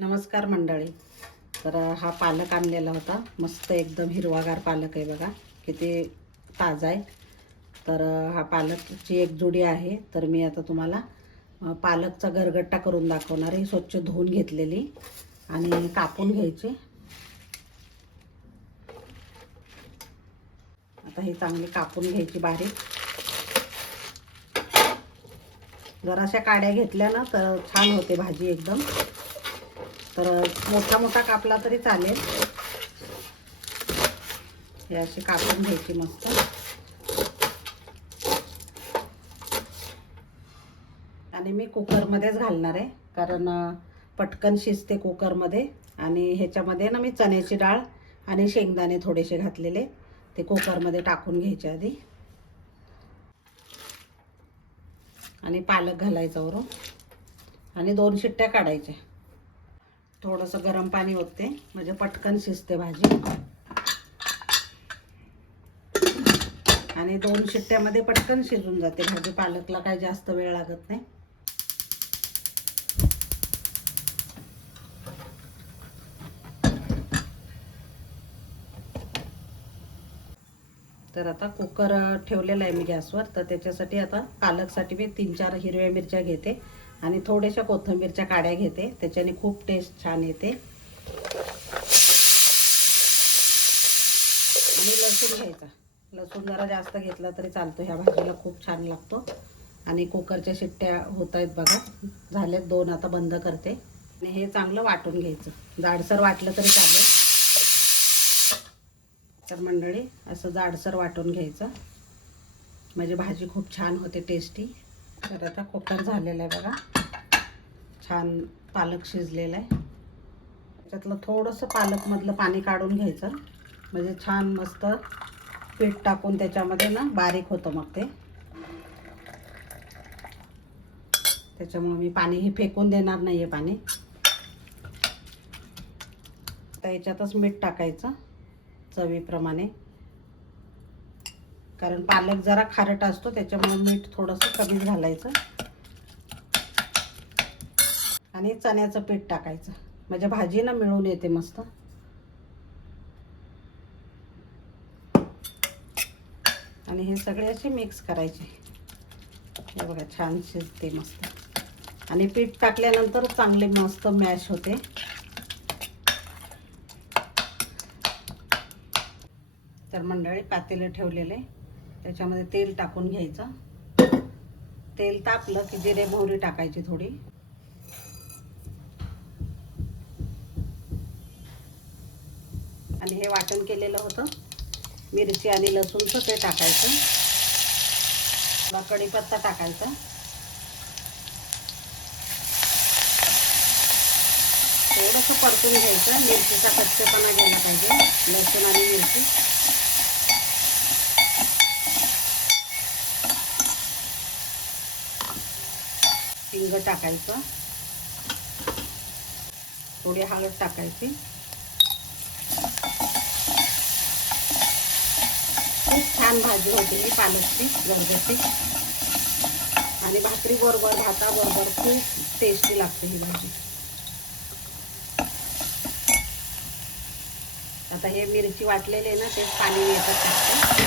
नमस्कार मंडळी. तर हा पालक आणलेला होता, मस्त एकदम हिरवागार पालक आहे बघा, किती ताजा आहे. तर हा पालकची एक जुडी आहे. तर मी आता तुम्हाला पालकचा गरगट्टा करून दाखवणार आहे. स्वच्छ धुवून घेतलेली आणि कापून घ्यायची. आता ही चांगली कापून घ्यायची बारीक. जराशा काड्या घेतल्या ना तर छान होते भाजी एकदम. तर मोठा मोठा कापला तरी चालेल. हे अशी कापून घ्यायची मस्त. आणि मी कुकरमध्येच घालणार आहे, कारण पटकन शिजते कुकरमध्ये. आणि ह्याच्यामध्ये ना मी चण्याची डाळ आणि शेंगदाणे थोडेसे घातलेले, ते कुकरमध्ये टाकून घ्यायचे आधी. आणि पालक घालायचा वरून आणि 2 शिट्ट्या काढायच्या. थोडंसं गरम पाणी होते म्हणजे पटकन शिजते भाजी. आणि 2 शिट्ट्यामध्ये पटकन शिजून जाते भाजी. पालकला काही जास्त वेळ लागत नाही. तर आता कुकर ठेवलेला आहे मी गॅसवर. तर त्याच्यासाठी आता पालकसाठी मी 3-4 हिरव्या मिरच्या घेते आणि थोड्याशा कोथिंबीरच्या काड्या घेते. त्याच्याने खूप टेस्ट छान येते. आणि लसूण घ्यायचा. लसूण जरा जास्त घेतला तरी चालतो, ह्या भाजीला खूप छान लागतो. आणि कुकरच्या शिट्ट्या होत आहेत बघा, झाल्यात 2. आता बंद करते आणि हे चांगलं वाटून घ्यायचं. जाडसर वाटलं तरी चालेल. तर मंडळी असं जाडसर वाटून घ्यायचं म्हणजे भाजी खूप छान होते, टेस्टी. तर आता कुकर झालेला आहे बघा, छान पालक शिजलेला आहे. त्याच्यातलं थोडंसं पालकमधलं पाणी काढून घ्यायचं म्हणजे छान मस्त पीठ टाकून त्याच्यामध्ये ना बारीक होतं मग ते. त्याच्यामुळे मी पाणी हे फेकून देणार नाही आहे पाणी. आता याच्यातच मीठ टाकायचं चवीप्रमाणे, कारण पालक जरा खारट असतो त्याच्यामुळे मीठ थोडंसं कमीच घालायचं. आणि चण्याचं पीठ टाकायचं म्हणजे भाजी ना मिळून येते मस्त. आणि हे सगळे असे मिक्स करायचे. हे बघा छान शिजते मस्त. आणि पीठ टाकल्यानंतर चांगले मस्त मॅश होते. तर मंडळी पातेलं ठेवलेले, त्याच्यामध्ये तेल टाकून घ्यायचं. तेल तापलं की जिरे मोहरी टाकायची थोडी. आणि हे वाटण केलेलं होतं मिरची आणि लसूणचं ते टाकायचं. कढीपत्ता टाकायचा. थोडंसं परतून घ्यायचं. मिरचीचा कच्चेपणा गेला पाहिजे, लसूण आणि मिरची. हिंग टाकायचं. थोडी हळद टाकायची. खूप छान भाजी होती ही पालकची गरगटी. आणि भाकरी बरोबर, भाताबरोबर खूप टेस्टी लागते ही भाजी. आता हे मिरची वाटलेले ना ते पाणी येतात टाकते.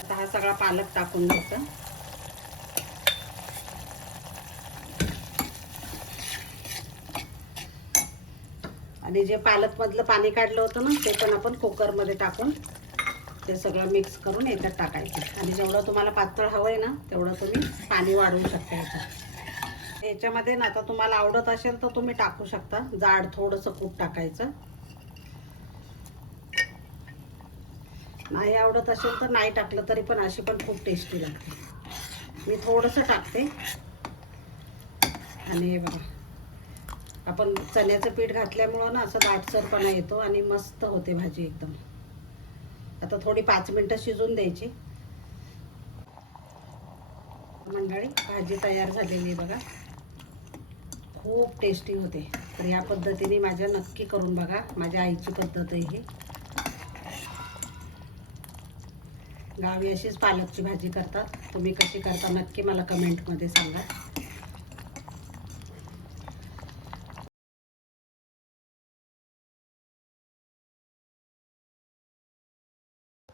आता हा सगळा पालक टाकून घ्यायचा. आणि जे पालकमधलं पाणी काढलं होतं ना ते पण आपण कुकरमध्ये टाकून ते सगळं मिक्स करून याच्यात टाकायचं. आणि जेवढं तुम्हाला पातळ हवं आहे ना तेवढं तुम्ही पाणी वाढवू शकता याच्यामध्ये ना. आता तुम्हाला आवडत असेल तर तुम्ही टाकू शकता जाड थोडंसं कूट टाकायचं. नाही आवडत असेल तर नाही टाकलं तरी पण अशी पण खूप टेस्टी लागते. मी थोडंसं टाकते. आणि हे बघा आपण चण्याचं पीठ घातल्यामुळं ना असं दाटसरपणा येतो आणि मस्त होते भाजी एकदम. आता थोडी 5 मिनिटं शिजून द्यायची. मंडळी भाजी तयार झालेली बघा, खूप टेस्टी होते. तर या पद्धतीने माझ्या नक्की करून बघा. माझ्या आईची पद्धत आहे ही. गावी अशीच पालकची भाजी करतात. तुम्ही कशी करता नक्की मला कमेंटमध्ये सांगा.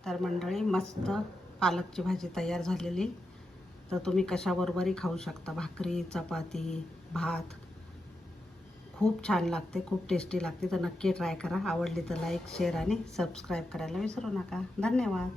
तर मंडळी मस्त पालकची भाजी तयार झालेली. तर तुम्ही कशाबरोबरही खाऊ शकता, भाकरी, चपाती, भात. खूप छान लागते, खूप टेस्टी लागते. तर नक्की ट्राय करा. आवडली तर लाईक, शेअर आणि सबस्क्राईब करायला विसरू नका. धन्यवाद.